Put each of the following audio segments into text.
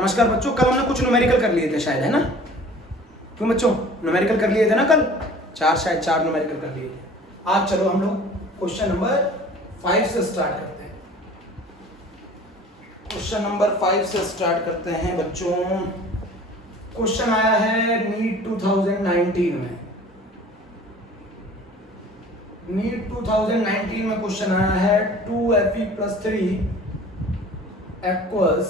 नमस्कार बच्चों, कल हमने कुछ न्यूमेरिकल कर लिए थे शायद, है ना? क्यों बच्चों, न्यूमेरिकल कर लिए थे ना कल? चार न्यूमेरिकल कर लिए थे। आज चलो हम लोग क्वेश्चन नंबर 5 से स्टार्ट करते हैं। क्वेश्चन नंबर 5 से स्टार्ट करते हैं बच्चों। क्वेश्चन आया है नीट 2019 में। नीट 2019 में क्वेश्चन आया है 2fe + 3 equals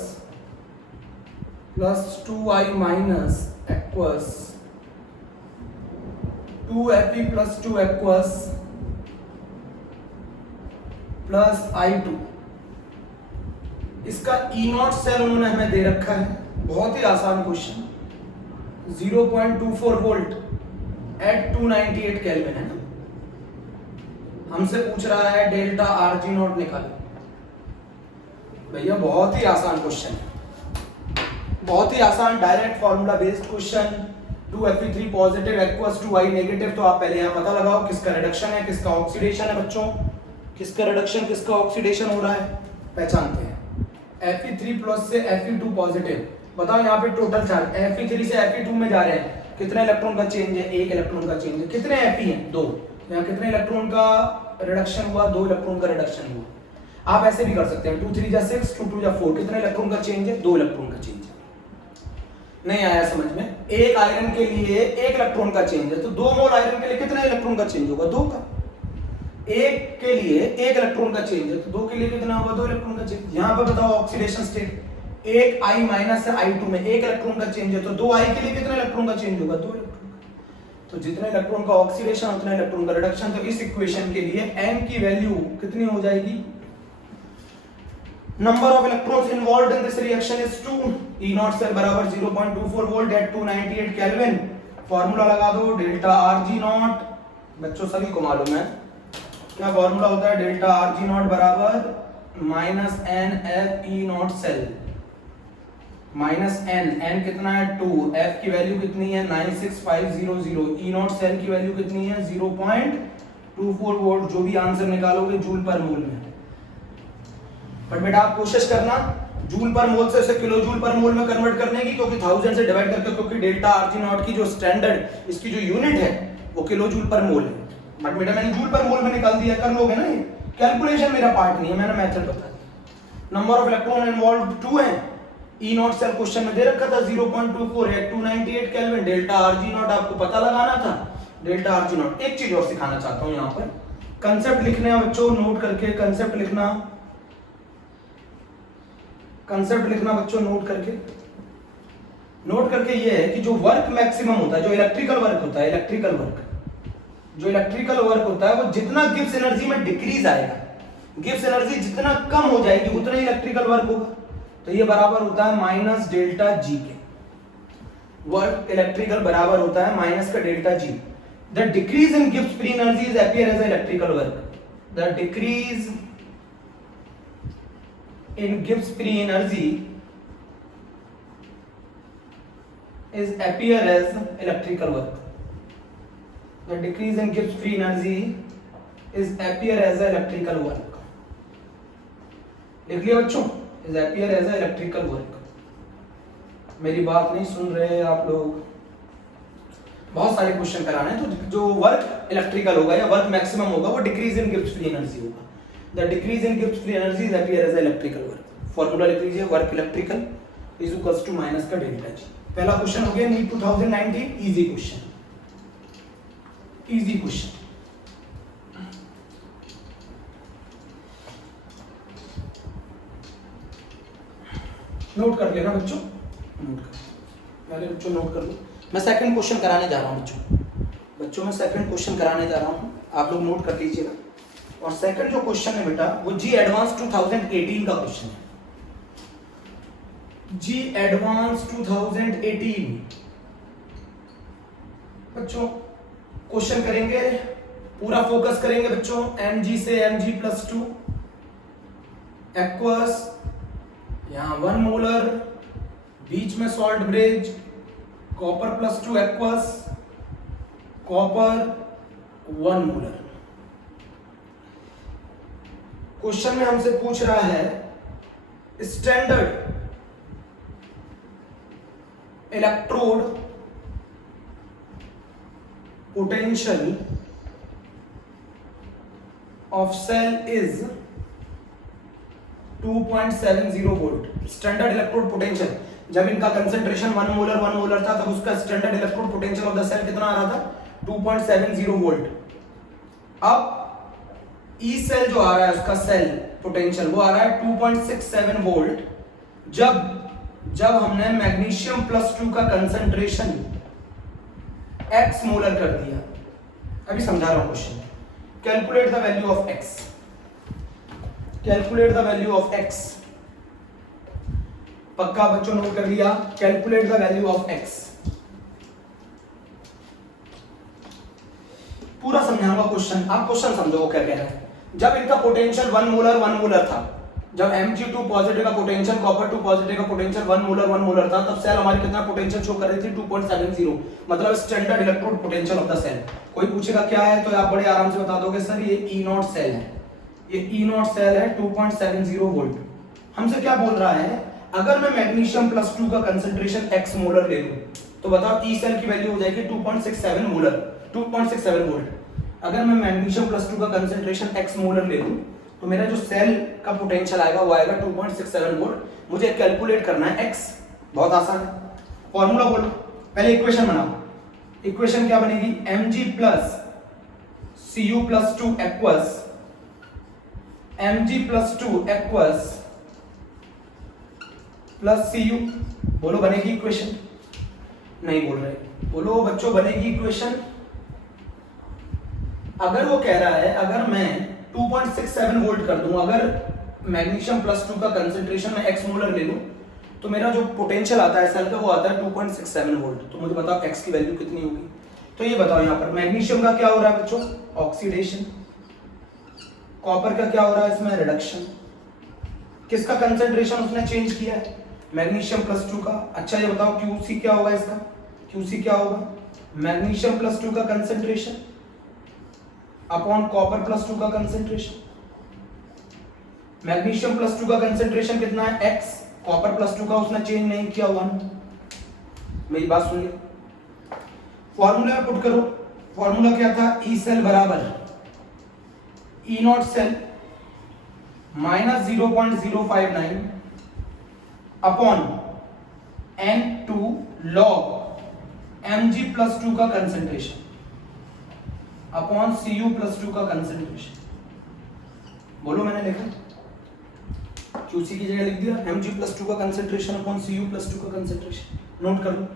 plus 2i minus equals 2fe plus 2 equals plus i2। इसका E0 सेल उन्होंने हमें दे रखा है। बहुत ही आसान क्वेश्चन, 0.24 वोल्ट एट 298 केल्विन है ना। हमसे पूछ रहा है डेल्टा RG0 निकालो। भैया बहुत ही आसान क्वेश्चन है, बहुत ही आसान, direct formula based question. 2fe3 positive equals 2i negative. तो आप पहले यहाँ पता लगाओ किसका रिडक्शन है, किसका ऑक्सीडेशन है बच्चों। किसका रिडक्शन, किसका ऑक्सीडेशन हो रहा है, पहचानते हैं। Fe3+ से Fe2 पॉजिटिव। बताओ यहाँ पे टोटल चार्ज Fe3 से Fe2 में जा रहे हैं, कितने इलेक्ट्रॉन का चेंज है? 1 इलेक्ट्रॉन का चेंज है। कितने Fe हैं? 2। यहाँ कितने इलेक्ट्रॉन का रिडक्शन हुआ? 2 इलेक्ट्रॉन का रिडक्शन हुआ। आप ऐसे भी कर सकते हैं, 2 3 जा 6, 2 2 जा 4। कितने इलेक्ट्रॉन का चेंज है? 2 इलेक्ट्रॉन का चेंज है। नहीं आया समझ में? एक आयरन के लिए 1 इलेक्ट्रॉन का चेंज है, तो 2 मोल आयरन के लिए कितने इलेक्ट्रॉन का चेंज होगा? 2 का। एक के लिए 1 इलेक्ट्रॉन का चेंज है, तो 2 के लिए कितना होगा? 2 इलेक्ट्रॉन का चेंज। यहाँ पर बताओ ऑक्सीडेशन स्टेट, 1 i माइनस से i2 में 1 इलेक्ट्रॉन का चेंज है, तो 2 i के लिए कितना इलेक्ट्रॉन का चेंज होगा? 2 इलेक्ट्रॉन का। तो जितने इलेक्ट्रॉन का ऑक्सीडेशन उतना इलेक्ट्रॉन का रिडक्शन। तो इस इक्वेशन के लिए m की वैल्यू कितनी हो जाएगी? Number of electrons involved in this reaction is 2. E0 cell बराबर 0.24 वोल्ट एट 298 केल्विन। फॉर्मूला लगा दो, डेल्टा RG0। बच्चों सभी को मालूम है क्या फॉर्मूला होता है? डेल्टा RG0 बराबर -n E0 सेल। -n कितना है? 2। f की वैल्यू कितनी है? 96500। E0 सेल की वैल्यू कितनी है? 0.24 वोल्ट। जो भी आंसर निकालोगे जूल पर मोल में। बट बेटा आप कोशिश करना जूल पर मोल से इसे किलो जूल पर मोल में कन्वर्ट करने की, क्योंकि 1000 से डिवाइड करके, क्योंकि डेल्टा RG0 की जो स्टैंडर्ड इसकी जो यूनिट है वो किलो जूल पर मोल है। बट बेटा मैंने जूल पर मोल में निकाल दिया, कर लोगे ना ये। कैलकुलेशन मेरा पार्ट नहीं है, मैंने मेथड बता दिया। नंबर ऑफ इलेक्ट्रॉन इन्वॉल्व्ड 2 है। E0 सेल क्वेश्चन में दे रखा था 0.24 एट 298 केल्विन। डेल्टा RG0 आपको पता लगाना था। Delta RG0। एक चीज और सिखाना चाहता हूं, यहाँ पर कंसेप्ट लिखने हैं बच्चों, नोट करके कंसेप्ट लिखना। कंसेप्ट लिखना बच्चों, नोट करके। नोट करके ये है कि जो वर्क मैक्सिमम होता है, जो इलेक्ट्रिकल वर्क होता है, इलेक्ट्रिकल वर्क होता है वो जितना गिब्स एनर्जी में डिक्रीज आएगा, गिब्स एनर्जी जितना कम हो जाएगी उतना ही इलेक्ट्रिकल वर्क होगा। तो ये बराबर होता है माइनस डेल्टा जी के। वर्क इलेक्ट्रिकल बराबर होता है माइनस का delta G. The decrease in Gibbs free energy is appear as electrical work. The decrease in Gibbs free energy is appear as electrical work. The decrease in Gibbs free energy is appear as electrical work. लिख लिया बच्चों, is appear as electrical work. मेरी बात नहीं सुन रहे आप लोग। बहुत सारे क्वेश्चन कराने हैं, तो जो वर्क इलेक्ट्रिकल होगा या वर्क मैक्सिमम होगा वो decrease in Gibbs free energy होगा। The decrease in Gibbs free energy is appear as electrical work. Formula लिख लीजिए, work electrical is equals to minus का डेल्टा जी। पहला क्वेश्चन हो गया NEET 2019, easy question, easy question. Note कर लेना बच्चों, नोट कर, पहले बच्चों नोट कर लो। मैं सेकंड क्वेश्चन कराने जा रहा हूं बच्चों मैं सेकंड क्वेश्चन कराने जा रहा हूं, आप लोग नोट कर लीजिएगा। और सेकंड जो क्वेश्चन है बेटा वो जी एडवांस 2018 का क्वेश्चन है। जी एडवांस 2018 बच्चों क्वेश्चन करेंगे, पूरा फोकस करेंगे बच्चों। Mg से Mg+2 एक्वस, यहां 1 मोलर, बीच में salt bridge, copper +2 aqueous, copper 1 molar. Question में हमसे पूछ रहा है standard electrode potential of cell is 2.70 volt. Standard electrode potential, जब इनका कंसेंट्रेशन 1 मोलर था तब उसका standard electrode potential of the cell कितना आ रहा था? 2.70 वोल्ट। अब ई सेल जो आ रहा है उसका सेल पोटेंशियल वो आ रहा है 2.67 वोल्ट। जब हमने मैग्नीशियम +2 का कंसेंट्रेशन x मोलर कर दिया। अभी समझा रहा हूं question. Calculate the value of x, calculate the value of x। पक्का बच्चों नोट कर लिया? Calculate the value of x। पूरा समझाऊंगा क्वेश्चन, आप क्वेश्चन समझो क्या कह रहा है। जब इनका पोटेंशियल 1 मोलर था, जब Mg2 पॉजिटिव का पोटेंशियल कॉपर 2 पॉजिटिव का पोटेंशियल 1 मोलर था, तब सेल हमारी कितना पोटेंशियल शो कर रही थी? 2.70, मतलब standard electrode potential of the cell. कोई पूछेगा क्या है तो आप बड़े आराम से बता दोगे सर ये E0 सेल है, ये E0 सेल है 2.70 वोल्ट। हमसे क्या बोल रहा है? अगर मैं मैग्नीशियम +2 का कंसेंट्रेशन x मोलर ले लूं तो बताओ ई सेल की वैल्यू हो जाएगी 2.67 मोलर, 2.67 वोल्ट। अगर मैं मैग्नीशियम +2 का कंसेंट्रेशन x मोलर ले लूं तो मेरा जो सेल का पोटेंशियल आएगा वो आएगा 2.67 वोल्ट। मुझे कैलकुलेट करना है x, बहुत आसान है। फॉर्मूला बोलो, पहले इक्वेशन बनाओ। इक्वेशन क्या बनेगी? Mg plus Cu plus 2 equals Mg plus 2 equals plus Cu। बोलो बनेगी इक्वेशन? नहीं बोल रहे, बोलो बच्चों बनेगी इक्वेशन? अगर वो कह रहा है अगर मैं 2.67 वोल्ट कर दूं, अगर मैग्नीशियम +2 का कंसेंट्रेशन में x मोलर ले लूं तो मेरा जो पोटेंशियल आता है सेल का वो आता है 2.67 वोल्ट। तो मुझे बताओ x की वैल्यू कितनी होगी? तो ये बताओ यहाँ पर मैग्नीशियम का क्या हो रहा है बच्चों? ऑक्सीडेशन। कॉपर का क्या हो रहा है इसमें? रिडक्शन। किसका कंसेंट्रेशन उसने चेंज किया है? मैग्नीशियम +2 का। अच्छा ये बताओ QC क्या होगा इसका? QC क्या होगा? मैग्नीशियम +2 का कंसेंट्रेशन अपॉन कॉपर +2 का कंसेंट्रेशन। मैग्नीशियम +2 का कंसेंट्रेशन कितना है? x। कॉपर +2 का उसने चेंज नहीं किया 1। मेरी बात सुनिए, फॉर्मूला में पुट करो। फॉर्मूला क्या था? ई सेल बराबर E0 cell minus 0.059 upon N2 log Mg +2 का कंसेंट्रेशन अपॉन Cu +2 का कंसेंट्रेशन। बोलो मैंने लिखा? QC की जगह लिख दिया Mg +2 का कंसेंट्रेशन अपॉन Cu +2 का कंसेंट्रेशन। नोट कर लो।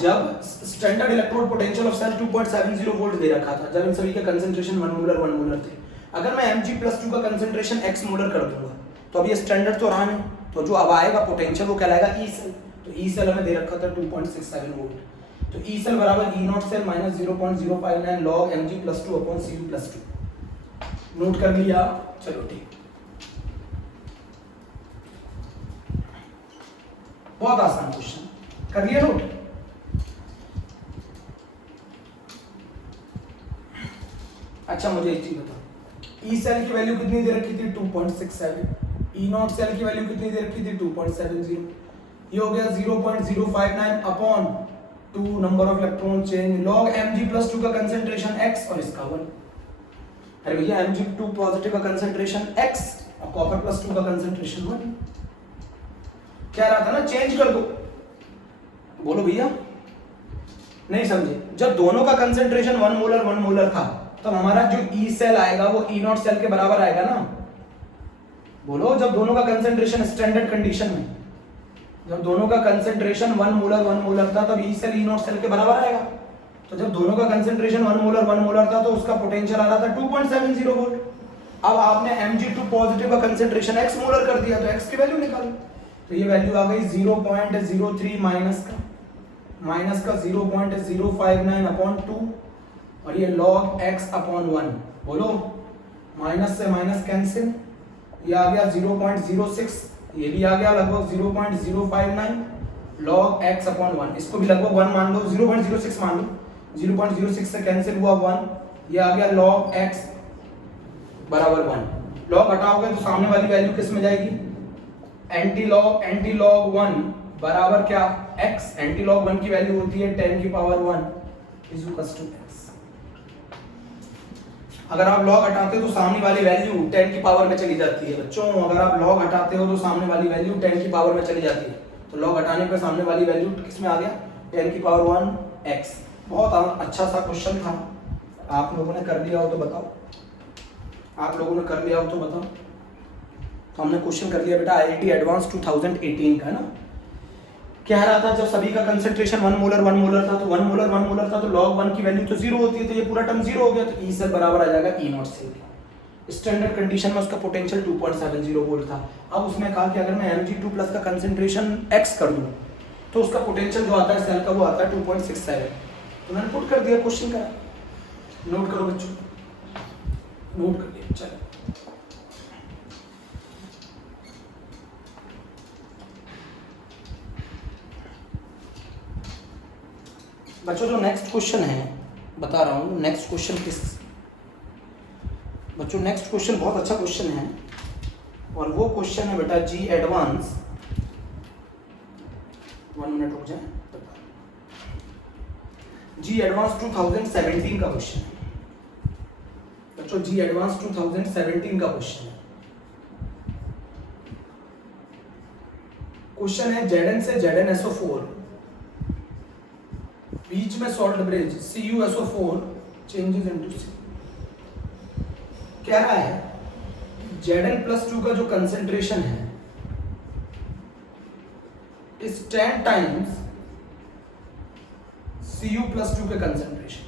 जब standard electrode potential of cell 2.70 volt दे रखा था, जब इन सभी के कंसेंट्रेशन 1 मोलर थे, अगर मैं Mg +2 का कंसेंट्रेशन x मोलर कर दूंगा तो अब ये स्टैंडर्ड तो रहा नहीं, तो जो अब आएगा पोटेंशियल वो कहलाएगा ई सेल। तो ई सेल हमें दे रखा था 2.67 वोल्ट। तो ई सेल बराबर E0 cell minus 0.059 log Mg +2 upon Cu +2। Note कर लिया? चलो ठीक, बहुत आसान क्वेश्चन, कर लिया नोट? अच्छा मुझे एक चीज बताओ, ई सेल की वैल्यू कितनी दे रखी थी? 2.67। E0 सेल की वैल्यू कितनी दे रखी थी? 2.70। ये हो गया 0.059 upon 2 number of electron change log Mg +2 का कंसेंट्रेशन x और इसका 1। अरे भैया Mg2 पॉजिटिव का कंसेंट्रेशन x और कॉपर +2 का कंसेंट्रेशन 1। क्या रहा था ना, चेंज कर दो। बोलो भैया, नहीं समझे? जब दोनों का कंसेंट्रेशन 1 मोलर था तो हमारा जो ई सेल आएगा वो E0 सेल के बराबर आएगा ना। बोलो, जब दोनों का कंसेंट्रेशन स्टैंडर्ड कंडीशन में, जब दोनों का कंसेंट्रेशन 1 मोलर था तब ई सेल E0 सेल के बराबर आएगा। तो जब दोनों का कंसेंट्रेशन 1 मोलर था तो उसका पोटेंशियल आ रहा था 2.70 वोल्ट। अब आपने Mg2 पॉजिटिव का कंसेंट्रेशन x मोलर कर दिया तो x की वैल्यू निकालो। तो ये वैल्यू आ गई 0.03 माइनस का 0.059 अपॉन 2 और ये log x अपॉन 1। बोलो, माइनस से माइनस कैंसिल, ये आ गया 0.06, ये भी आ गया लगभग 0.059 log x अपॉन 1। इसको भी लगभग 1 मान लो, 0.06 मान लो, 0.06 से कैंसिल हुआ 1, ये आ गया log x बराबर 1। log हटाओगे तो सामने वाली वैल्यू किस में जाएगी? एंटी लॉग 1 बराबर क्या x, एंटी लॉग 1 की वैल्यू होती है 10 की power 1 is equal to x। अगर आप लॉग हटाते हो तो सामने वाली वैल्यू 10 की पावर में चली जाती है बच्चों। अगर आप लॉग हटाते हो तो सामने वाली वैल्यू 10 की पावर में चली जाती है। तो लॉग हटाने पर सामने वाली वैल्यू किस में आ गया 10 की पावर 1 x। बहुत अच्छा सा क्वेश्चन था। आप लोगों ने कर लिया हो तो बताओ, आप लोगों ने कर लिया हो तो बताओ। तो हमने क्वेश्चन कर लिया बेटा IIT एडवांस 2018 का है ना। कह रहा था जब सभी का कंसंट्रेशन 1 मोलर था तो 1 मोलर था तो log 1 की वैल्यू तो 0 होती है, तो ये पूरा टर्म 0 हो गया, तो E सेल बराबर आ जाएगा E naught cell. Standard condition में उसका पोटेंशियल 2.70 वोल्ट था। अब उसने कहा कि अगर मैं Mg2+ का कंसंट्रेशन x कर दूं तो उसका पोटेंशियल जो आता है सेल का वो आता है 2.67। तो मैंने पुट कर दिया क्वेश्चन का। नोट करो बच्चों, नोट कर लिया। चलो बच्चों जो नेक्स्ट क्वेश्चन है बता रहा हूँ, नेक्स्ट क्वेश्चन किस बच्चों, नेक्स्ट क्वेश्चन बहुत अच्छा क्वेश्चन है और वो क्वेश्चन है बेटा जी एडवांस, 1 मिनट रुक जाए, जी एडवांस 2017 का क्वेश्चन है बच्चों। जी एडवांस 2017 का क्वेश्चन है। क्वेश्चन है Zn से ZnSO4 बीच में salt bridge CuSO4 changes into C। कह रहा है Zn+2 का जो कंसेंट्रेशन है इस 10 टाइम्स Cu+2 के कंसेंट्रेशन।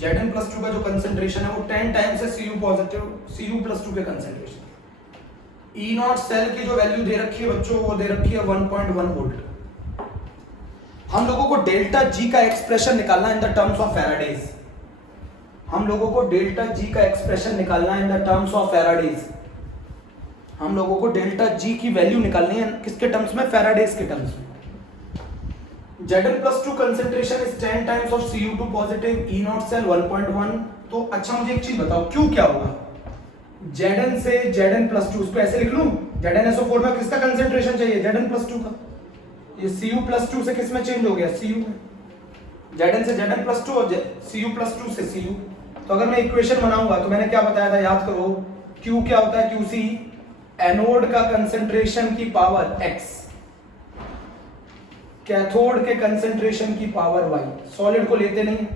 Zn+2 का जो कंसेंट्रेशन है वो 10 टाइम्स है Cu+2 के कंसेंट्रेशन। E नॉट सेल की जो वैल्यू दे रखी है बच्चों वो दे रखी है 1.1 वोल्ट। हम लोगों को डेल्टा जी का एक्सप्रेशन निकालना है इन द टर्म्स ऑफ फैराडेज। हम लोगों को डेल्टा जी का एक्सप्रेशन निकालना है इन द टर्म्स ऑफ फैराडेज। हम लोगों को डेल्टा जी की वैल्यू निकालनी है किसके टर्म्स में, फैराडेज के टर्म्स में। Zn+2 concentration is 10 times of Cu2 positive, E naught cell 1.1। तो अच्छा मुझे एक चीज बताओ क्यों क्या होगा, Zn से Zn+2 उसको ऐसे लिख लूं, ZnSO4 में किसका कंसेंट्रेशन चाहिए, Zn+2 का। ये Cu+2 से किस में चेंज हो गया, Cu में। Zn से Zn+2 और Cu+2 से Cu। तो अगर मैं इक्वेशन बनाऊंगा तो मैंने क्या बताया था याद करो, Q क्या होता है, QC एनोड का कंसेंट्रेशन की पावर x, कैथोड के कंसेंट्रेशन की पावर y। सॉलिड को लेते नहीं।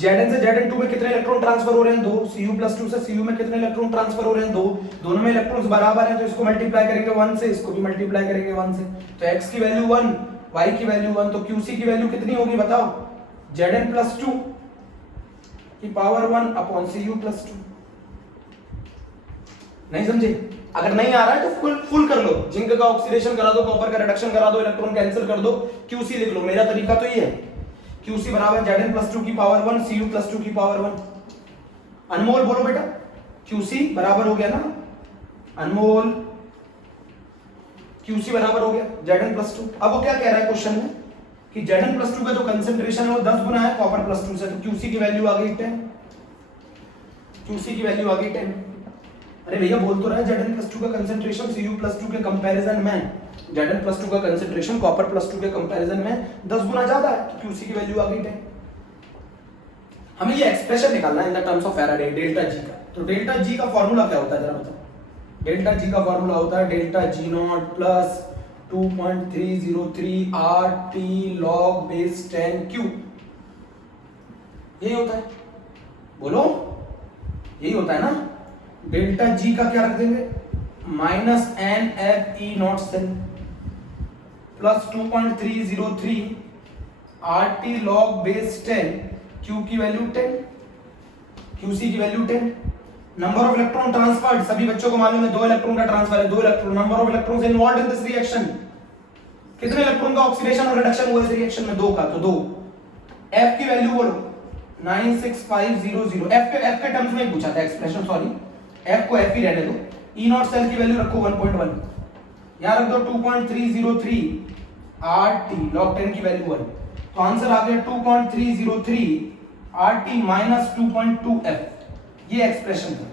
Zn से Zn2 में कितने इलेक्ट्रॉन ट्रांसफर हो रहे हैं, 2। Cu+2 से Cu में कितने इलेक्ट्रॉन ट्रांसफर हो रहे हैं, 2। दोनों में इलेक्ट्रॉन्स बराबर हैं तो इसको मल्टीप्लाई करेंगे 1 से, इसको भी मल्टीप्लाई करेंगे 1 से। तो x की वैल्यू 1, y की वैल्यू 1, तो QC की वैल्यू कितनी होगी बताओ, Zn+2 की पावर 1 अपॉन Cu+2। नहीं समझे? अगर नहीं आ रहा है तो फुल कर लो, जिंक का ऑक्सीडेशन करा दो, कॉपर का रिडक्शन करा दो, इलेक्ट्रॉन कैंसिल कर दो, QC लिख लो। मेरा तरीका तो ये है, QC बराबर Zn+2 की पावर 1 Cu+2 की पावर 1। अनमोल बोलो बेटा, QC बराबर हो गया ना, अनमोल QC बराबर हो गया Zn+2। अब वो क्या कह रहा है क्वेश्चन में कि Zn+2 का जो कंसेंट्रेशन है वो 10 गुना है कॉपर+2 से, तो QC की वैल्यू आ गई 10। QC की वैल्यू आ गई 10। अरे भैया बोल तो रहा है Zn+2 का कंसेंट्रेशन Cu+2 के कंपैरिजन में, Zn+2 का कंसेंट्रेशन कॉपर+2 के कंपैरिजन में 10 गुना ज्यादा है, तो QC की वैल्यू आ गई 10। हमें ये एक्सप्रेशन निकालना है इन the terms of Faraday delta G का। तो डेल्टा जी का फॉर्मूला क्या होता है जरा बताओ। डेल्टा जी का फॉर्मूला होता है delta G not plus 2.303 RT log base 10Q। यही होता है, बोलो यही होता है ना। डेल्टा जी का क्या रख देंगे, minus NFE naught cell plus 2.303 RT log base 10, Q की वैल्यू 10, QC की value 10। Number of electron transferred सभी बच्चों को मालूम है, 2 इलेक्ट्रॉन का ट्रांसफर है, 2 electron. Number of electrons involved in this reaction, कितने इलेक्ट्रॉन का ऑक्सीडेशन और रिडक्शन हुआ इस रिएक्शन में, 2 का, तो 2। F की वैल्यू बोलो 96500। F के टर्म्स में ही पूछा था एक्सप्रेशन, सॉरी F को F ही रहने दो। E नॉट सेल की वैल्यू रखो 1.1, यहां रख दो 2.303 RT log 10 की वैल्यू 1, तो आंसर आ गया 2.303 RT माइनस 2.2F। ये एक्सप्रेशन था।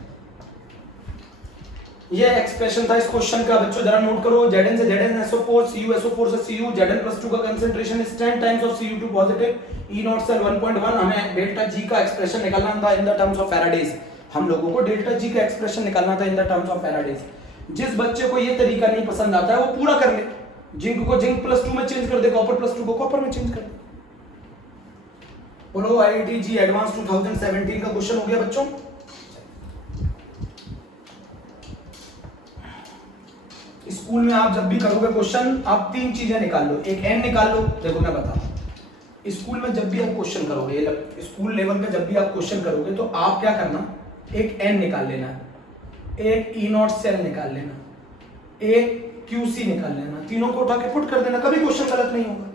ये एक्सप्रेशन था इस क्वेश्चन का बच्चों, जरा नोट करो। Zn से ZnSO4, CuSO4 से Cu, Zn+2 का concentration is 10 times of Cu2 positive, E0 cell 1.1। हमें डेल्टा G का एक्सप्रेशन निकालना था in the terms of Faradays. हम लोगों को डेल्टा G का एक्सप्रेशन निकालना था in the terms of Faradays. जिस बच्चे को ये तरीका नहीं पसंद आता है वो पूरा कर ले, जिंक को जिंक+2 में चेंज कर दे, कॉपर+2 को कॉपर में चेंज कर दे। बोलो IIT जी एडवांस 2017 का क्वेश्चन हो गया बच्चों। स्कूल में आप जब भी करोगे क्वेश्चन, आप तीन चीजें निकाल लो। एक n निकाल लो, देखो मैं बताता हूं, स्कूल में जब भी आप क्वेश्चन करोगे, स्कूल लेवल पे जब भी आप क्वेश्चन करोगे तो आप क्या करना, एक n निकाल लेना, एक E0 सेल निकाल लेना, एक QC निकाल लेना, तीनों को उठा के पुट कर देना, कभी क्वेश्चन गलत नहीं होगा।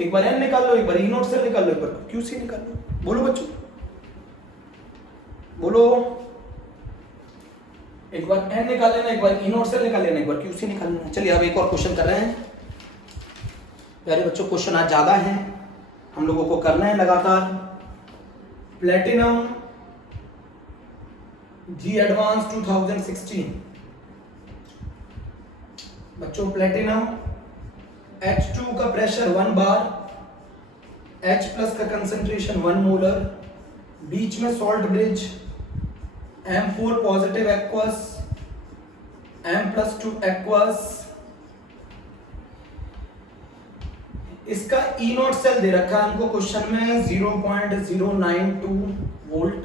एक बार n निकाल लो, एक बार E0 सेल निकाल लो, एक बार QC निकाल लो। बोलो बच्चों, बोलो। एक बार n निकाल लेना, एक बार E0 सेल निकाल लेना, एक बार QC निकाल लेना। चलिए अब एक और क्वेश्चन कर रहे हैं प्यारे बच्चों। क्वेश्चन आज ज्यादा है, हम लोगों को करना है लगातार। प्लेटिनम G एडवांस 2016 बच्चों, प्लेटिनम H2 का प्रेशर 1 बार, H+ का कंसंट्रेशन 1 मोलर, बीच में salt bridge, M4 positive aqueous, M+2 aqueous. इसका E0 सेल दे रखा है हमको क्वेश्चन में 0.092 वोल्ट।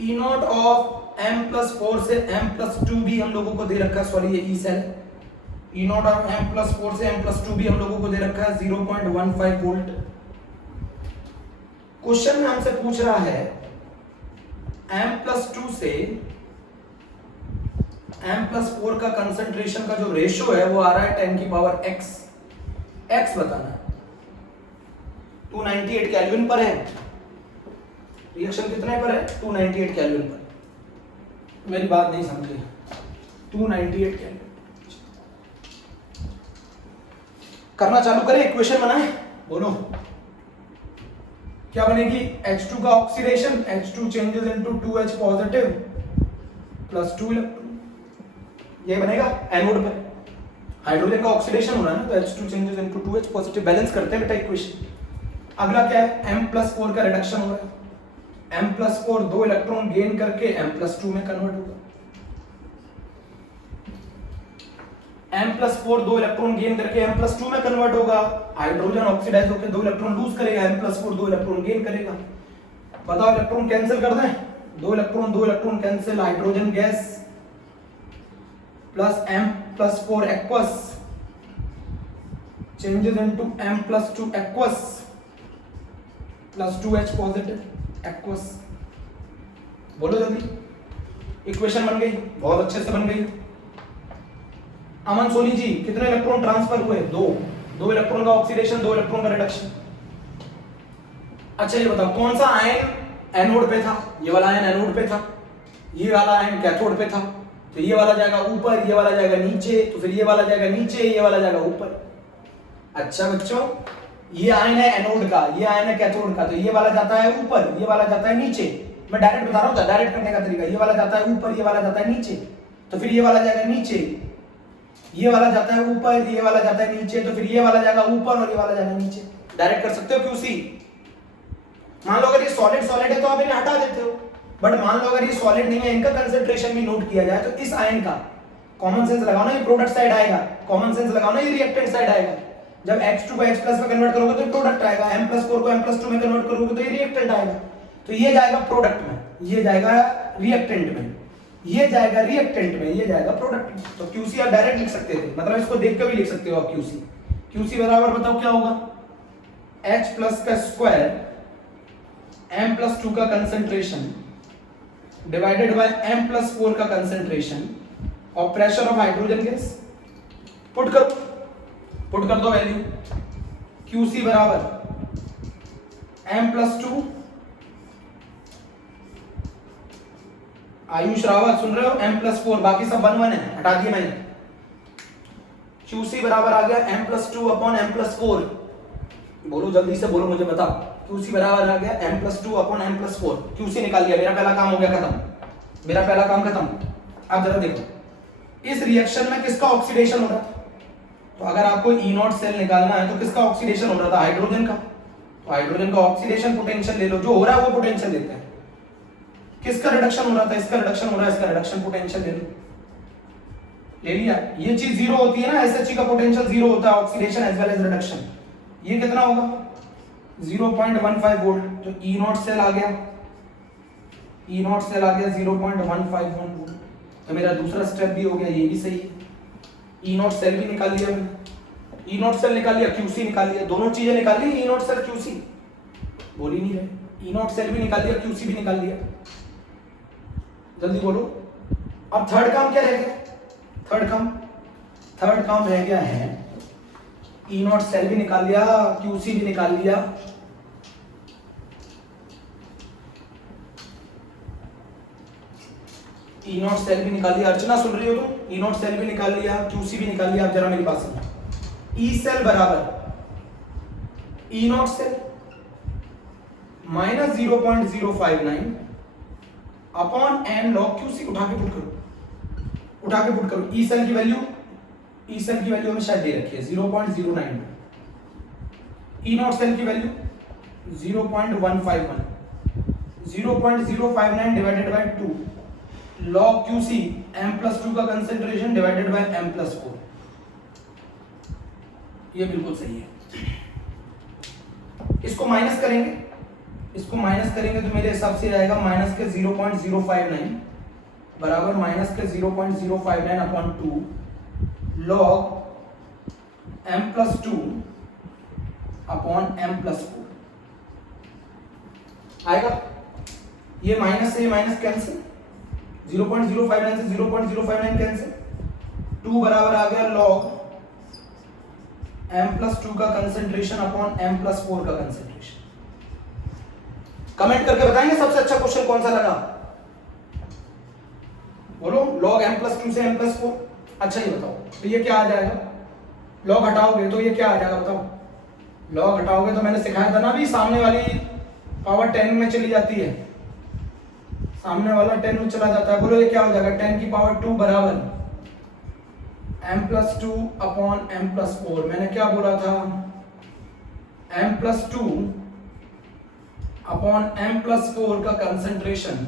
E0 ऑफ M+4 से M+2 भी हम लोगों को दे रखा है, सॉरी ये E cell. E0 of M+4 से M+2 भी हम लोगों को दे रखा है 0.15 वोल्ट। क्वेश्चन में हमसे पूछ रहा है M+2 से M+4 का कंसंट्रेशन का जो रेशो है वो आ रहा है 10 की पावर x। x बताना है। 298 केल्विन पर है, रिएक्शन कितने पर है, 298 केल्विन पर। मेरी बात नहीं समझे, 298 केल्विन। करना चालू करें, इक्वेशन बनाएं। बोलो क्या बनेगी, H2 का oxidation, H2 changes into 2H positive plus 2 electron, ये बनेगा एनोड पे। हाइड्रोजन का ऑक्सीडेशन हो रहा है ना, तो H2 changes into 2H positive. Balance करते हैं बेटा इक्वेशन। अगला क्या है, M+4 का रिडक्शन हो रहा है। M+4 2 इलेक्ट्रॉन गेन करके M+2 में कन्वर्ट होगा। M+4 2 इलेक्ट्रॉन गेन करके M+2 में कन्वर्ट होगा। हाइड्रोजन ऑक्सीडाइज होकर 2 इलेक्ट्रॉन लूज करेगा, M+4 2 इलेक्ट्रॉन गेन करेगा। बताओ इलेक्ट्रॉन कैंसिल कर दें, 2 electron cancel, hydrogen gas plus M+4 aqueous changes into M+2 aqueous plus 2H positive aqueous. बोलो जल्दी, इक्वेशन बन गई, बहुत अच्छे से बन गई। अमन सोनी जी, कितने इलेक्ट्रॉन ट्रांसफर हुए, 2 इलेक्ट्रॉन का ऑक्सीडेशन, 2 इलेक्ट्रॉन का रिडक्शन। अच्छा ये बताओ कौन सा आयन एनोड पे था, ये वाला आयन एनोड पे था, ये वाला आयन कैथोड पे था। तो ये वाला जाएगा ऊपर, ये वाला जाएगा नीचे, तो फिर ये वाला जाएगा नीचे, ये वाला जाएगा ऊपर। अच्छा बच्चों, ये आयन है एनोड का, ये आयन है कैथोड का, तो ये वाला जाता है ऊपर, ये वाला जाता है नीचे। मैं डायरेक्ट बता रहा हूं, डायरेक्ट करने का तरीका, ये वाला जाता है ऊपर, ये वाला जाता है नीचे, तो फिर ये वाला जाएगा नीचे, ये वाला जाता है ऊपर, ये वाला जाता है नीचे, तो फिर ये वाला जाएगा ऊपर और ये वाला जाएगा नीचे। डायरेक्ट कर सकते हो QC। मान लो अगर ये सॉलिड है तो आप इन्हें हटा देते हो, बट मान लो अगर ये सॉलिड नहीं है, इनका कंसंट्रेशन भी नोट किया जाए, तो इस आयन का कॉमन सेंस लगाओ ना, ये प्रोडक्ट साइड आएगा, कॉमन सेंस लगाओ ना, ये रिएक्टेंट साइड आएगा। जब H2 को H+ में कन्वर्ट करोगे तो प्रोडक्ट आएगा, M+4 को M+2 में कन्वर्ट करोगे तो ये रिएक्टेंट आएगा। तो ये जाएगा प्रोडक्ट में, ये जाएगा रिएक्टेंट में, ये जाएगा रिएक्टेंट में, ये जाएगा प्रोडक्ट में। तो QC आप डायरेक्ट लिख सकते थे, मतलब इसको देख कर भी लिख सकते हो आप QC बराबर बताओ क्या होगा, H+ का स्क्वायर M+2 का कंसंट्रेशन डिवाइडेड बाय M+4 का कंसंट्रेशन और pressure of hydrogen gas. Put कर दो वैल्यू, QC बराबर M+2, आयुष रावत सुन रहे हो, M+4, बाकी सब 1 1 है, हटा दिए मैंने। QC बराबर आ गया M+2 अपॉन M+4। बोलो जल्दी से बोलो, मुझे बताओ। QC बराबर आ गया M+2 अपॉन M+4। QC निकाल लिया, मेरा पहला काम हो गया खत्म। मेरा पहला काम खत्म। अब जरा देखो इस रिएक्शन में किसका ऑक्सीडेशन हो रहा था, तो अगर आपको E0 सेल निकालना है तो किसका ऑक्सीडेशन हो रहा था, हाइड्रोजन का। तो हाइड्रोजन का ऑक्सीडेशन पोटेंशियल ले लो, जो हो रहा है वो पोटेंशियल देते हैं। किसका रिडक्शन हो रहा था, इसका रिडक्शन हो रहा है, इसका रिडक्शन पोटेंशियल ले लो, ले लिया। ये चीज जीरो होती है ना, SHE का पोटेंशियल जीरो होता है, oxidation as well as reduction. ये कितना होगा 0.15 वोल्ट, तो E0 सेल आ गया, E0 सेल आ गया 0.151 वोल्ट। तो मेरा दूसरा स्टेप भी हो गया, ये भी सही है। E0 सेल भी निकाल लिया मैंने, E0 सेल निकाल लिया, QC निकाल लिया, दोनों चीजें निकाल ली, E0 सेल QC बोल ही नहीं रहे। E0 सेल भी निकाल लिया, QC भी निकाल लिया, जल्दी बोलो। अब थर्ड काम क्या रह गया, थर्ड काम रह गया है E0 सेल भी निकाल लिया, QC भी निकाल लिया, E0 सेल भी निकाल लिया। अर्चना सुन रही हो तुम, E0 सेल भी निकाल लिया, QC भी निकाल लिया। अब जरा मेरी बात सुनो, E सेल बराबर E0 cell minus 0.059 upon n log QC। उठा के पुट करो। E सेल की वैल्यू हमें शायद दे रखी है 0.092, E0 सेल की value 0.151, 0.059 divided by 2 log QC m+2 का कंसेंट्रेशन डिवाइडेड बाय m+4। ये बिल्कुल सही है। इसको माइनस करेंगे तो मेरे हिसाब से आएगा माइनस के 0.059 बराबर माइनस के 0.059 upon 2 log m+2 upon m+4 आएगा। ये माइनस से ये माइनस कैंसिल, 0.059 से 0.059 कैंसिल, 2 बराबर आ गया log m+2 का कंसेंट्रेशन अपॉन m+4 का कंसेंट्रेशन। कमेंट करके बताएंगे सबसे अच्छा क्वेश्चन कौन सा लगा, बोलो। log m+2 से m+4, अच्छा ये बताओ तो ये क्या आ जाएगा, log हटाओगे तो ये क्या आ जाएगा बताओ। log हटाओगे तो मैंने सिखाया था ना अभी, सामने वाली पावर 10 में चली जाती है, सामने वाला 10 में चला जाता है। बोलो ये क्या हो जाएगा, 10 की पावर 2 बराबर m+2 अपॉन m+4। मैंने क्या बोला था, m+2 अपॉन m+4 का कंसेंट्रेशन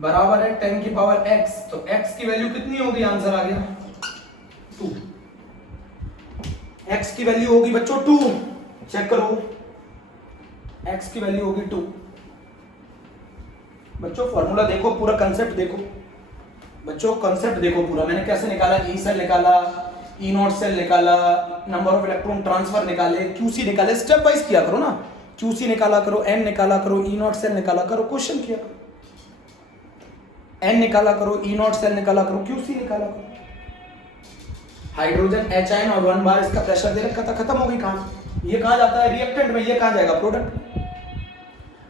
बराबर है 10 की पावर x। तो x की वैल्यू कितनी होगी, आंसर आ गया 2। x की वैल्यू होगी बच्चों 2, चेक करो, x की वैल्यू होगी 2। बच्चों फॉर्मूला देखो, पूरा कंसेप्ट देखो बच्चों, कंसेप्ट देखो पूरा। मैंने कैसे निकाला, E सेल निकाला, E0 सेल निकाला, नंबर ऑफ इलेक्ट्रॉन ट्रांसफर निकाले, QC निकाले, स्टेप वाइज किया करो ना। QC निकाला करो, N निकाला करो, E0 सेल निकाला करो, क्वेश्चन किया करो। N निकाला करो, E0 सेल निकाला करो, QC निकाला करो। हाइड्रोजन H और 1 बार इसका प्रेशर दे रखा था, खत्म हो गई कहां। ये कहां जाता है, रिएक्टेंट में, ये कहां जाएगा, प्रोडक्ट।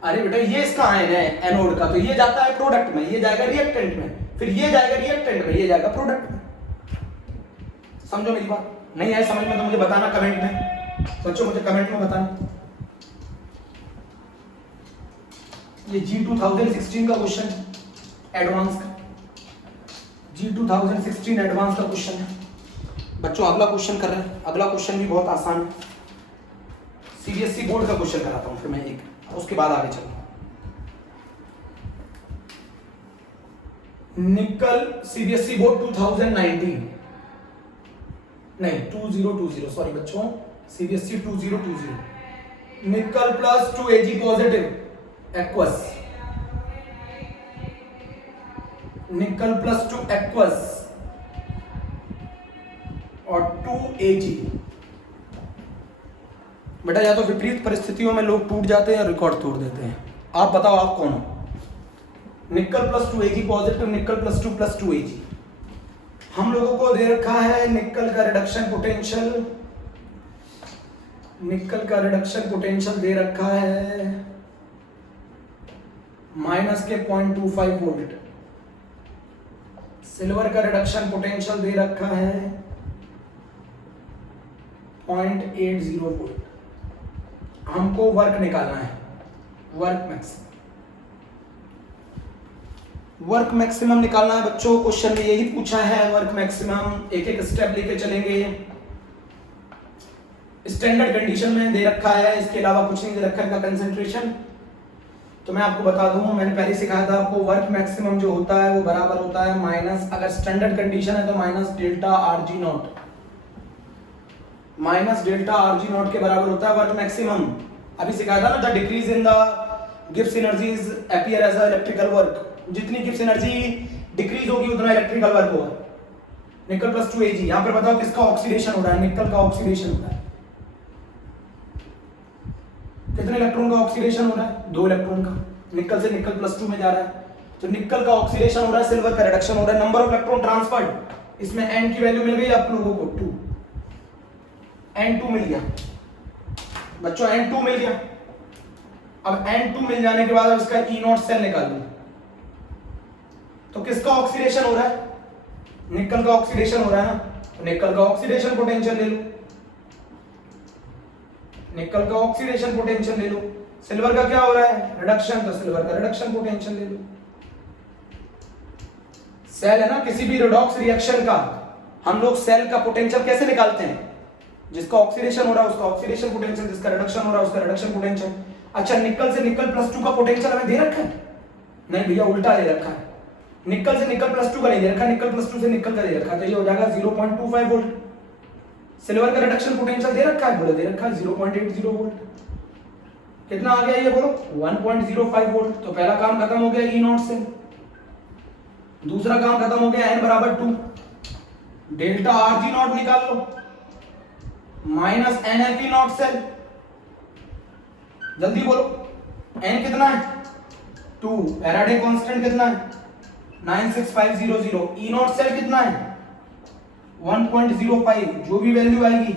अरे बेटा ये इसका आयन है एनोड का, तो ये जाता है प्रोडक्ट में, ये जाएगा रिएक्टेंट में, फिर ये जाएगा रिएक्टेंट में, ये जाएगा प्रोडक्ट में। समझो मेरी बात, नहीं आए समझ में तो मुझे बताना कमेंट में बच्चों, मुझे कमेंट में बताना। ये G 2016 का क्वेश्चन है, एडवांस का, G 2016 एडवांस का क्वेश्चन है बच्चों। अगला क्वेश्चन कर रहे हैं, अगला क्वेश्चन भी बहुत आसान है, CBSE बोर्ड का क्वेश्चन कराता हूं फिर मैं एक, उसके बाद आगे चलो। निकल CBSE बोर्ड 2019 नहीं 2020 सॉरी बच्चों, CBSE 2020। Nickel plus 2 Ag positive aqueous, nickel plus 2 aqueous और 2 Ag। बेटा या तो विपरीत परिस्थितियों में लोग टूट जाते हैं या रिकॉर्ड तोड़ देते हैं, आप बताओ आप कौन हो। Nickel plus 2 Ag positive, nickel plus 2 Ag। हम लोगों को दे रखा है निकल का रिडक्शन पोटेंशियल, निकल का रिडक्शन पोटेंशियल दे रखा है माइनस के 0.25 वोल्ट। सिल्वर का रिडक्शन पोटेंशियल दे रखा है 0.80 वोल्ट। हमको वर्क निकालना है, वर्क मैक्स। वर्क मैक्सिमम निकालना है बच्चों, क्वेश्चन में यही पूछा है। वर्क मैक्सिमम एक एक स्टेप लेके चलेंगे। स्टैंडर्ड कंडीशन में दे रखा है, इसके अलावा कुछ नहीं दे रखा है। कंसंट्रेशन तो मैं आपको बता दूं, मैंने पहले सिखाया था आपको, वर्क मैक्सिमम जो होता है वो बराबर होता है माइनस, अगर स्टैंडर्ड कंडीशन है तो minus delta R G not, minus delta R G not के बराबर होता है वर्क मैक्सिमम। अभी सिखाया था ना, the decrease in the Gibbs energies appear as a electrical work. जितनी गिब्स एनर्जी डिक्रीज होगी उतना इलेक्ट्रिकल वर्क होगा। Nickel plus 2 Ag। यहां पर बताओ किसका ऑक्सीडेशन हो रहा है? निकल का ऑक्सीडेशन हो रहा है। कितने इलेक्ट्रॉन का ऑक्सीडेशन हो रहा है? 2 इलेक्ट्रॉन का। निकल से निकल प्लस 2 में जा रहा है, तो निकल का ऑक्सीडेशन हो रहा है, सिल्वर का रिडक्शन हो रहा है। नंबर ऑफ इलेक्ट्रॉन ट्रांसफर्ड, इसमें n की वैल्यू मिल गई आप लोगों को 2, n2 मिल गया बच्चों, n2 मिल गया। अब n2 मिल जाने के बाद अब इसका E नॉट सेल निकाल लो, तो किसका ऑक्सीडेशन हो रहा है? निकल का ऑक्सीडेशन हो रहा है ना, तो निकल का ऑक्सीडेशन पोटेंशियल ले लो, निकल का ऑक्सीडेशन पोटेंशियल ले लो। सिल्वर का क्या हो रहा है? रिडक्शन, तो सिल्वर का रिडक्शन पोटेंशियल ले लो। सेल है ना, किसी भी रिडॉक्स रिएक्शन का हम लोग सेल का पोटेंशियल कैसे निकालते हैं? जिसका ऑक्सीडेशन हो रहा है उसका ऑक्सीडेशन पोटेंशियल, जिसका रिडक्शन हो रहा है उसका रिडक्शन पोटेंशियल। अच्छा, निकल से निकल प्लस 2 का पोटेंशियल हमें दे रखा है? नहीं भैया, उल्टा दे रखा है। निकल से निकल प्लस 2 का नहीं दे रखा, निकल प्लस 2 से निकल का दे रखा है, तो ये हो जाएगा 0.25 वोल्ट। सिल्वर का रिडक्शन पोटेंशियल दे रखा है, बोलो दे रखा है 0.80 वोल्ट। कितना आ गया ये बोलो? 1.05 वोल्ट। तो पहला काम खत्म हो गया E नॉट से, दूसरा काम खत्म हो गया n बराबर 2। डेल्टा आर जी नॉट निकाल लो, minus N F E naught cell. जल्दी बोलो, n कितना है? 2। फैराडे कांस्टेंट कितना है? 96500। E नॉट सेल कितना है? 1.05। जो भी वैल्यू आएगी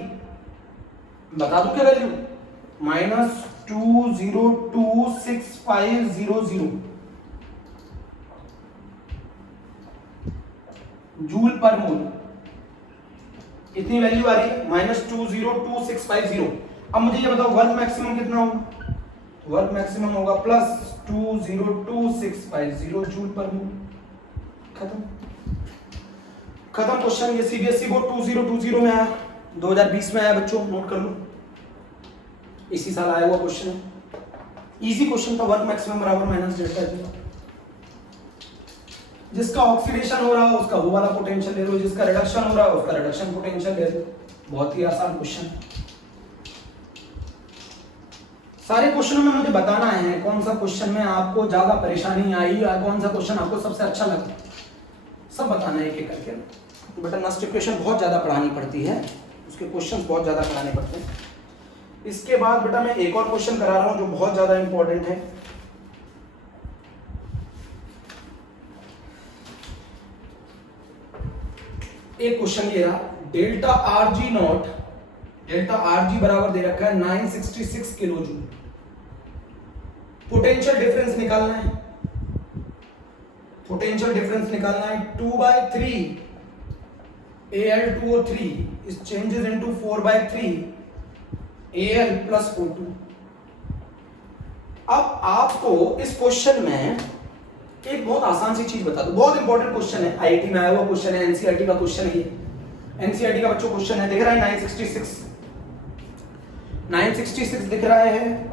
बता दो क्या वैल्यू? माइनस 2026500 जूल पर मोल। इतनी वैल्यू आ रही है, माइनस 2026500। अब मुझे ये बताओ वर्क मैक्सिमम कितना होगा? वर्क मैक्सिमम होगा प्लस 2026500 जूल पर मोल। खत्म खत्म क्वेश्चन। ये सीबीएसई बोर्ड 2020 में आया, 2020 में आया बच्चों, नोट कर लो, इसी साल आया हुआ क्वेश्चन है। इजी क्वेश्चन था। वर्क मैक्सिमम बराबर माइनस डेल्टा जी। जिसका ऑक्सीडेशन हो रहा है उसका वो वाला पोटेंशियल ले लो, जिसका रिडक्शन हो रहा है उसका रिडक्शन पोटेंशियल ले लो। बहुत ही आसान क्वेश्चन। सारे क्वेश्चनों में मुझे बताना है कौन सा क्वेश्चन में आपको ज्यादा परेशानी आई या कौन सा क्वेश्चन आपको सबसे अच्छा लगा, सब बताना है एक एक करके। बेटा नॉस्टिफिकेशन बहुत ज्यादा पढ़ानी पड़ती है, उसके क्वेश्चन बहुत ज्यादा पढ़ाने पड़ते हैं। इसके बाद बेटा मैं एक और क्वेश्चन करा रहा हूं जो बहुत ज्यादा इंपॉर्टेंट है। एक क्वेश्चन ये रहा, delta R G not, delta R G बराबर दे रखा है 966 किलो जूल। पोटेंशियल डिफरेंस निकालना है, पोटेंशियल डिफरेंस निकालना है। 2/3 Al2O3 is changes into 4/3 Al plus O2। अब आपको इस क्वेश्चन में एक बहुत आसान सी चीज बता दो, बहुत इंपॉर्टेंट क्वेश्चन है, आईआईटी में आया हुआ क्वेश्चन है, एनसीईआरटी का क्वेश्चन है। ये एनसीईआरटी का बच्चों क्वेश्चन है, दिख रहा है 966 दिख रहा है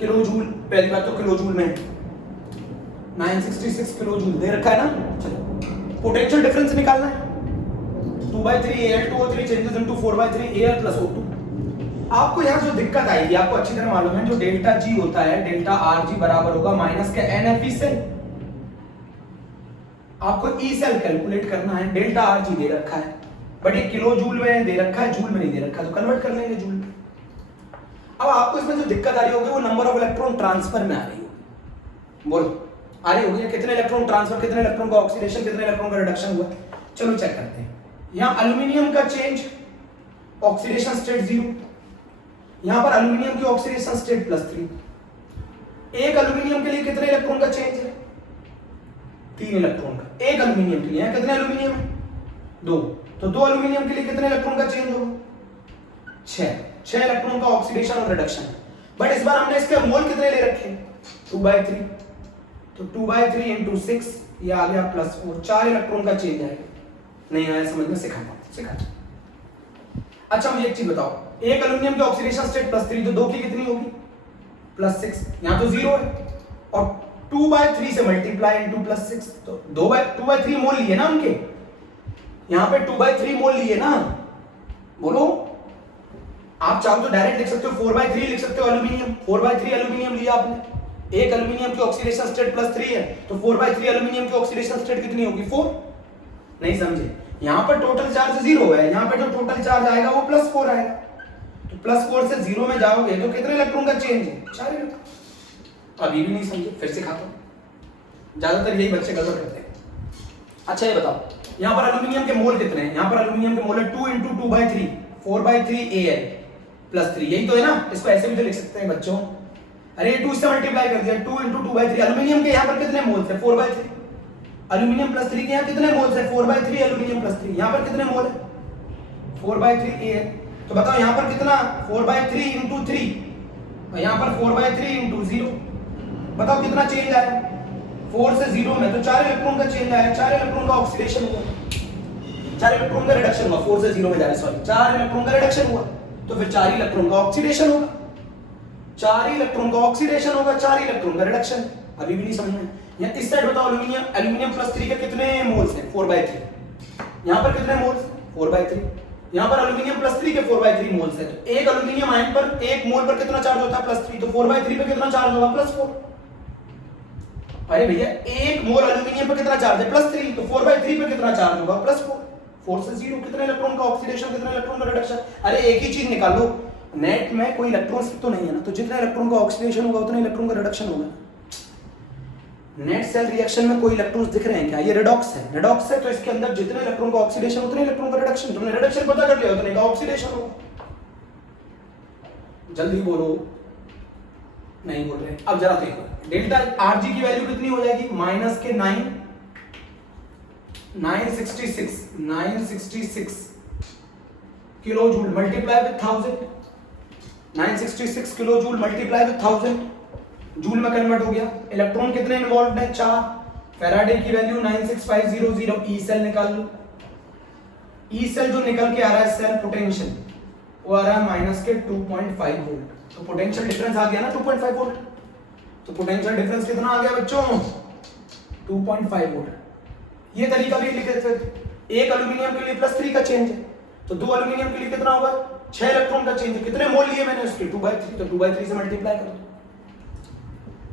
किलो जूल। पहली बात तो किलो जूल में 966 किलो जूल दे रखा है ना। चलो पोटेंशियल डिफरेंस निकालना है। 2/3 Al2O3 changes into 4/3 Al plus O2। आपको यहाँ जो दिक्कत आएगी आपको अच्छी तरह मालूम है, जो डेल्टा जी होता है, डेल्टा आर जी बराबर होगा माइनस के NFE से। आपको ई सेल कैलकुलेट करना है। डेल्टा आर जी दे रखा है बट ये किलो जूल में दे रखा है, जूल में नहीं दे रखा, तो कन्वर्ट कर लेंगे जूल में। अब आपको इसमें जो दिक्कत आ रही होगी वो नंबर ऑफ इलेक्ट्रॉन ट्रांसफर में आ रही होगी। बोलो आ रही होगी, कितने इलेक्ट्रॉन ट्रांसफर, कितने इलेक्ट्रॉन का ऑक्सीडेशन, कितने इलेक्ट्रॉन का रिडक्शन हुआ। चलो चेक करते हैं। यहाँ एल्यूमिनियम का चेंज, ऑक्सीडेशन स्टेट 0, यहां पर एल्यूमिनियम की ऑक्सीडेशन स्टेट +3। एक एल्यूमिनियम के लिए कितने इलेक्ट्रॉन का चेंज है? 3 इलेक्ट्रॉन का। एक एल्यूमिनियम के लिए कितने एल्यूमिनियम है? 2। तो 2 एल्यूमिनियम के लिए कितने इलेक्ट्रॉन का चेंज होगा? 6 इलेक्ट्रॉन का ऑक्सीडेशन और रिडक्शन। बट इस बार हमने इसके मोल कितने ले रखे? 2/3। तो 2/3 इंटू 6 ये आ गया +4, 4 इलेक्ट्रॉन का चेंज आएगा। नहीं आया समझ में, सिखा। अच्छा मुझे एक चीज बताओ, एक एल्यूमिनियम की ऑक्सीडेशन स्टेट +3, तो 2 की कितनी होगी +6, यहाँ तो 0 है, और 2/3 से मल्टीप्लाई इंटू +6, तो 2/3 मोल लिए ना उनके, यहाँ पे 2/3 मोल लिए ना, बोलो। आप चाहो तो डायरेक्ट लिख सकते हो 4/3 लिख सकते हो एल्यूमिनियम, 4/3 एल्यूमिनियम लिया आपने, एक एल्यूमिनियम की ऑक्सीडेशन स्टेट +3 है, तो 4/3 एल्यूमिनियम की ऑक्सीडेशन स्टेट कितनी होगी 4। नहीं समझे, यहाँ पर टोटल चार्ज 0 है, यहाँ पे जो टोटल चार्ज आएगा वो +4 आएगा, तो +4 से 0 में जाओगे तो कितने इलेक्ट्रॉन का चेंज है 4 इलेक्ट्रॉन। अभी भी नहीं समझे, फिर से खाता हूं, ज्यादातर यही बच्चे गलत करते हैं। अच्छा ये बताओ, यहाँ पर एल्यूमिनियम के मोल कितने हैं, यहाँ पर एल्यूमिनियम के मोल है 2 × 2/3, 4/3 Al +3, यही तो है ना, इसको ऐसे भी तो लिख सकते हैं बच्चों। अरे 2 से मल्टीप्लाई कर दिया, 2 × 2/3, एल्यूमिनियम के यहाँ पर कितने मोल्स है 4/3, एल्यूमिनियम +3 के यहाँ कितने मोल्स है 4/3 एल्यूमिनियम +3, यहाँ पर कितने मोल है 4/3 Al, तो बताओ यहाँ पर कितना 4/3 × 3, और यहाँ पर 4/3 × 0, बताओ कितना चेंज आया 4 से 0 में, तो 4 इलेक्ट्रॉन का चेंज आया, 4 इलेक्ट्रॉन का ऑक्सीडेशन हुआ, 4 इलेक्ट्रॉन का रिडक्शन हुआ, 4 से 0 में जा रहे, सॉरी 4 इलेक्ट्रॉन का रिडक्शन हुआ, तो फिर 4 इलेक्ट्रॉन का ऑक्सीडेशन होगा, 4 इलेक्ट्रॉन का ऑक्सीडेशन होगा, 4 इलेक्ट्रॉन का रिडक्शन। अभी भी नहीं समझ में, या इस साइड बताओ एल्यूमिनियम +3 के कितने मोल्स हैं 4/3, यहाँ पर कितने मोल्स 4/3, यहाँ पर एल्यूमिनियम +3 के 4/3 मोल्स है, तो एक एल्यूमिनियम आयन पर एक मोल पर कितना चार्ज होता है +3, तो 4/3 पे कितना चार्ज होगा +4। अरे भैया एक मोल एल्यूमिनियम पर कितना चार्ज है +3, तो 4/3 पे कितना चार्ज होगा +4, 4 से 0, कितने इलेक्ट्रॉन का ऑक्सीडेशन, कितने इलेक्ट्रॉन का रिडक्शन। अरे एक ही चीज निकाल लो, नेट में कोई इलेक्ट्रॉन्स तो नहीं है ना, तो जितना इलेक्ट्रॉन का ऑक्सीडेशन होगा उतना इलेक्ट्रॉन का रिडक्शन होगा। नेट सेल रिएक्शन में कोई इलेक्ट्रॉन्स दिख रहे हैं क्या, ये रेडॉक्स है, रेडॉक्स है तो इसके अंदर जितने इलेक्ट्रॉन का ऑक्सीडेशन उतने इलेक्ट्रॉन का रिडक्शन, तुमने रिडक्शन पता कर लिया उतने का ऑक्सीडेशन होगा। जल्दी बोलो, नहीं बोल रहे। अब जरा देखो डेल्टा Rg की वैल्यू कितनी हो जाएगी -966 kilo joule multiply with 1000, 966 kilo joule multiply with 1000 joule में कन्वर्ट हो गया। इलेक्ट्रॉन कितने इन्वॉल्व है 4, फैराडे की वैल्यू 96500, ई सेल निकाल लो, ई सेल जो निकल के आ रहा है सेल पोटेंशियल वो आ रहा है -2.5 वोल्ट, तो पोटेंशियल डिफरेंस आ गया ना 2.5 वोल्ट, तो पोटेंशियल डिफरेंस कितना आ गया बच्चों 2.5 वोल्ट। ये तरीका भी लिख सकते थे, एक एल्यूमिनियम के लिए +3 का चेंज है, तो 2 एल्यूमिनियम के लिए कितना होगा 6 इलेक्ट्रॉन का चेंज है, कितने मोल लिए मैंने उसके 2/3, तो 2/3 से मल्टीप्लाई कर दो।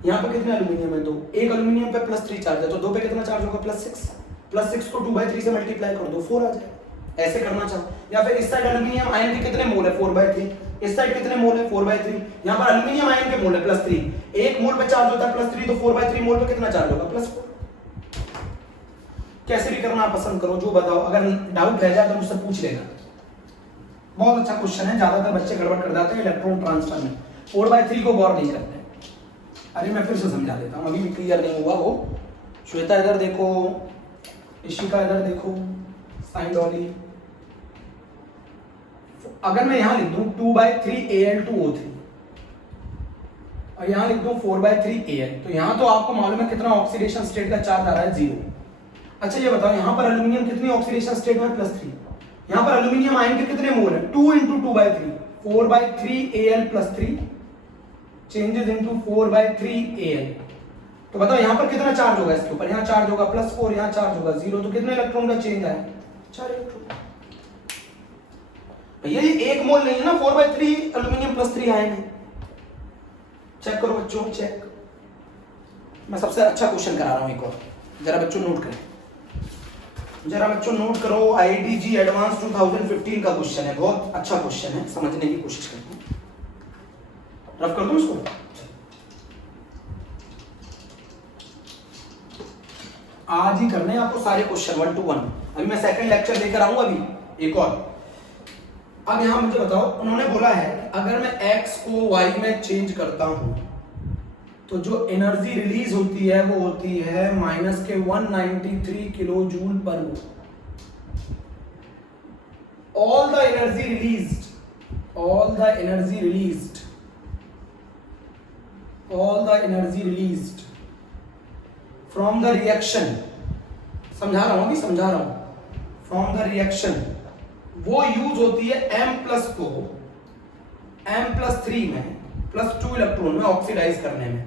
यहाँ पे कितने एल्यूमिनियम है 2, एक एल्यूमिनियम पे +3 चार्ज है, तो 2 पे कितना चार्ज होगा +6 को 2/3 से मल्टीप्लाई कर दो 4 आ जाएगा। ऐसे करना चाहो, या फिर इस साइड एल्यूमिनियम आयन के कितने मोल है 4/3, इस साइड कितने मोल है 4/3, यहाँ पर एल्यूमिनियम आयन के मोल है +3, एक मोल पे चार्ज होता है +3, तो 4/3 मोल पे कितना चार्ज होगा +4। कैसे भी करना पसंद करो, जो बताओ, अगर डाउट रह जाए तो मुझसे पूछ लेना। बहुत अच्छा क्वेश्चन है, ज्यादातर बच्चे गड़बड़ कर जाते हैं इलेक्ट्रॉन ट्रांसफर में, 4/3 को गौर नहीं करते। अरे मैं फिर से समझा देता हूँ, अभी भी क्लियर नहीं हुआ वो। श्वेता इधर देखो, इशिका इधर देखो, साइन डॉली। अगर मैं यहां लिख दूं 2/3 Al2O3 और यहां लिख दूं 4/3 Al, तो यहां तो आपको मालूम है कितना ऑक्सीडेशन स्टेट का चार्ज आ रहा है 0। अच्छा ये बताओ यहां पर एल्यूमिनियम कितनी ऑक्सीडेशन स्टेट में +3, यहां पर एल्यूमिनियम आयन के कितने मोल है 2 × 2/3, 4/3 Al +3 चेंजेस इनटू 4/3 Al, तो बताओ यहां पर कितना चार्ज होगा इसके ऊपर, यहां चार्ज होगा +4, यहां चार्ज होगा 0, तो कितने इलेक्ट्रॉन का चेंज आया 4 इलेक्ट्रॉन। भैया ये एक मोल नहीं है ना, 4/3 एल्यूमिनियम +3 आयन है। चेक करो बच्चों, चेक। मैं सबसे अच्छा क्वेश्चन करा रहा हूं एक और, जरा बच्चों नोट करें, जरा बच्चों नोट करो। IITG एडवांस 2015 का क्वेश्चन है, बहुत अच्छा क्वेश्चन है, समझने की कोशिश करते हैं। रफ कर दूं इसको, आज ही करने हैं आपको सारे क्वेश्चन 1 to 1। अभी मैं सेकंड लेक्चर लेकर आऊंगा अभी एक और। अब यहां मुझे बताओ, उन्होंने बोला है अगर मैं x को y में चेंज करता हूं तो जो एनर्जी रिलीज होती है वो होती है -193 किलो जूल पर मोल। all the energy released from the reaction, समझा रहा हूं अभी, समझा रहा हूं, फ्रॉम द रिएक्शन वो यूज होती है M प्लस को M+3 में +2 इलेक्ट्रॉन में ऑक्सीडाइज करने में,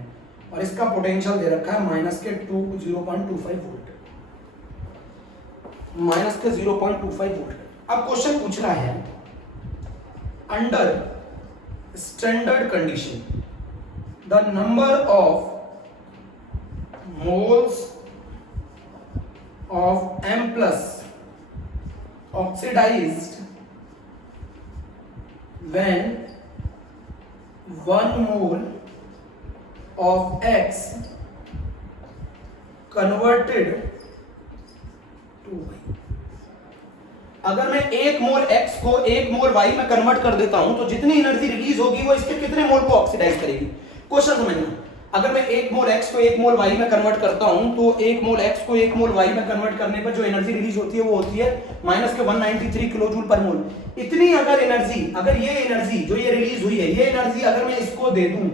और इसका पोटेंशियल दे रखा है -0.25 वोल्ट, -0.25 वोल्ट। अब क्वेश्चन पूछ रहा है under standard condition the number of moles of M+ oxidized when 1 mole of X converted to Y। अगर मैं 1 मोल X को 1 मोल Y में कन्वर्ट कर देता हूं तो जितनी एनर्जी रिलीज होगी वो इसके कितने मोल को ऑक्सीडाइज करेगी। क्वेश्चन समझना, अगर मैं 1 मोल X को 1 मोल Y में कन्वर्ट करता हूं तो 1 मोल X को 1 मोल Y में कन्वर्ट करने पर जो एनर्जी रिलीज होती है वो होती है -193 किलो जूल पर मोल। इतनी अगर एनर्जी, अगर ये एनर्जी जो ये रिलीज हुई है, ये एनर्जी अगर मैं इसको दे दूं,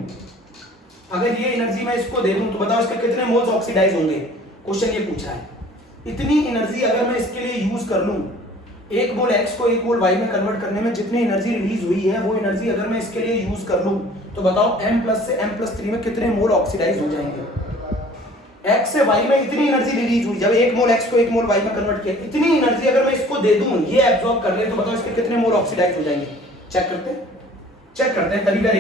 अगर ये एनर्जी मैं इसको दे दूं तो बताओ इसके कितने मोल्स ऑक्सीडाइज होंगे। क्वेश्चन ये पूछा है, इतनी एनर्जी अगर मैं इसके लिए यूज कर लूं, 1 मोल X को 1 मोल Y में कन्वर्ट करने में जितनी एनर्जी रिलीज हुई है वो एनर्जी अगर मैं इसके लिए यूज कर लूं तो बताओ M+ से M+3 में कितने मोल ऑक्सीडाइज हो जाएंगे। X से Y में इतनी एनर्जी रिलीज हुई, जब 1 मोल X को 1 मोल Y में कन्वर्ट किया, इतनी एनर्जी अगर मैं इसको दे दूं, ये एब्जॉर्ब कर ले, तो बताओ इसके कितने मोल ऑक्सीडाइज हो जाएंगे। चेक करते हैं, तरीका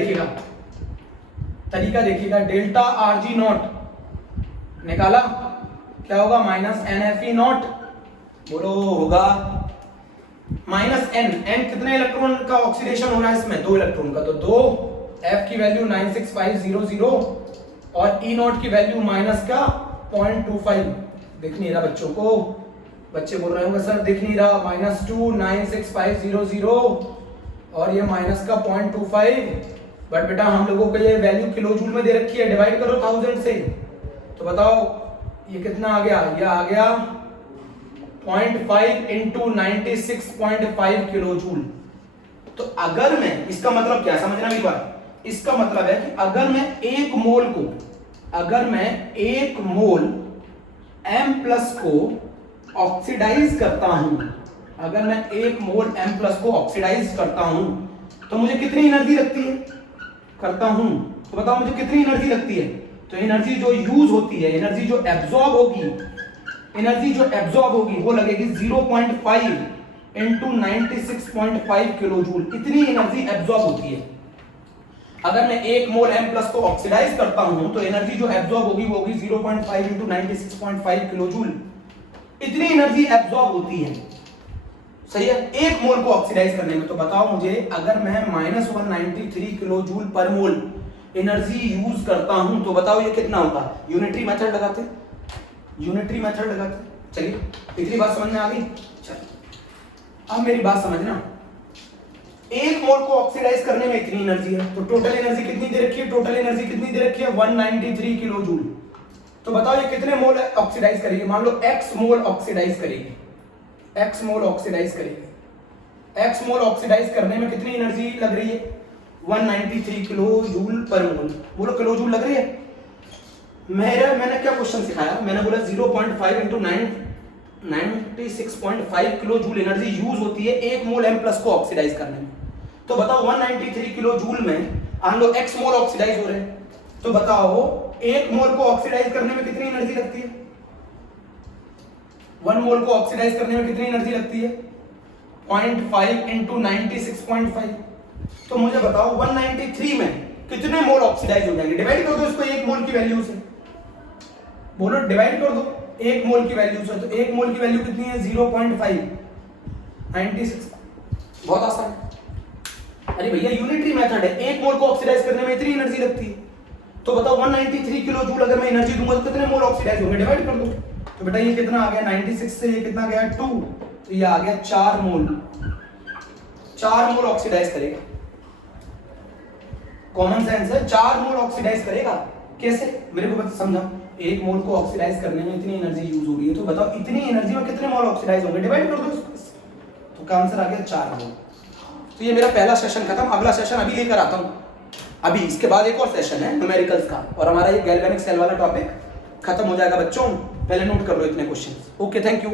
देखिएगा, डेल्टा Rg0 निकाला, क्या होगा -NFe0, बोलो होगा -n कितने इलेक्ट्रॉन का ऑक्सीडेशन हो रहा है इसमें, 2 इलेक्ट्रॉन का, तो 2, F की वैल्यू 96500 और E0 की वैल्यू -0.25, दिख नहीं रहा बच्चों को, बच्चे बोल रहे होंगे सर दिख नहीं रहा, -2 96500 और ये -0.25, बट बेटा हम लोगों को ये वैल्यू किलो जूल में दे रखी है, डिवाइड करो 1000 से, तो बताओ ये कितना आ गया, ये आ गया 0.5 × 96.5 किलो जूल। तो अगर मैं, इसका मतलब क्या समझना मेरी बात, इसका मतलब है कि अगर मैं 1 मोल M+ को ऑक्सीडाइज करता हूं, अगर मैं 1 मोल M+ को ऑक्सीडाइज करता हूं तो मुझे कितनी एनर्जी लगती है, करता हूं तो बताओ मुझे कितनी एनर्जी लगती है। तो एनर्जी जो यूज होती है, एनर्जी जो एब्जॉर्ब होगी वो लगेगी 0.5 × 96.5 किलो जूल, इतनी एनर्जी एब्जॉर्ब होती है। अगर मैं 1 मोल M+ को ऑक्सीडाइज करता हूं तो एनर्जी जो एब्जॉर्ब होगी वो होगी 0.5 × 96.5 किलो जूल, इतनी एनर्जी एब्जॉर्ब होती है, सही है, 1 मोल को ऑक्सीडाइज करने में। तो बताओ मुझे, अगर मैं -193 किलो जूल पर मोल एनर्जी यूज करता हूं तो बताओ ये कितना होगा। यूनिटरी मेथड लगाते, चलिए इतनी बात समझ में आ गई। चलो अब मेरी बात समझना, 1 मोल को ऑक्सीडाइज करने में इतनी एनर्जी है, तो टोटल एनर्जी कितनी दे रखी है, 193 किलो जूल। तो बताओ ये कितने मोल ऑक्सीडाइज करेगी, मान लो X मोल ऑक्सीडाइज करेगी, X मोल ऑक्सीडाइज करने में कितनी एनर्जी लग रही है, 193 किलो जूल पर मोल, बोलो किलो जूल लग रही है। मैंने क्या क्वेश्चन सिखाया, मैंने बोला 0.5 × 96.5 किलो जूल एनर्जी यूज होती है 1 मोल M+ को ऑक्सीडाइज करने में। तो बताओ 193 किलो जूल में मान लो X मोल ऑक्सीडाइज हो रहे हैं, तो बताओ 1 मोल को ऑक्सीडाइज करने में कितनी एनर्जी लगती है, 1 मोल को ऑक्सीडाइज करने में कितनी एनर्जी लगती है, 0.5 × 96.5। तो मुझे बताओ 193 में कितने मोल ऑक्सीडाइज हो जाएंगे, डिवाइड कर दो इसको 1 मोल की वैल्यू से, बोलो डिवाइड कर दो 1 मोल की वैल्यू से, तो 1 मोल की वैल्यू कितनी है 0.5, 96, बहुत आसान है। अरे भैया यूनिटरी मेथड है, 1 मोल को ऑक्सीडाइज करने में इतनी एनर्जी लगती है, तो बताओ 193 किलो जूल अगर मैं एनर्जी दूंगा तो कितने मोल ऑक्सीडाइज होंगे, डिवाइड कर दो। तो बेटा ये कितना आ गया, 96 से ये कितना गया 2, तो ये आ गया 4 मोल ऑक्सीडाइज करेगा। कॉमन सेंस है, 4 मोल ऑक्सीडाइज करेगा। कैसे, मेरे को बता समझा। 1 मोल को ऑक्सीडाइज करने में इतनी एनर्जी यूज हो रही है, तो बताओ इतनी एनर्जी में कितने मोल ऑक्सीडाइज होंगे, डिवाइड कर दो इसको। तो का आंसर आ गया 4 मोल। तो ये मेरा पहला सेशन खत्म, अगला सेशन अभी लेकर आता हूं। अभी इसके बाद एक और सेशन है न्यूमेरिकल्स का, और हमारा ये गैल्वेनिक सेल वाला टॉपिक खत्म हो जाएगा बच्चों, पहले नोट कर लो इतने क्वेश्चन। Okay, thank you.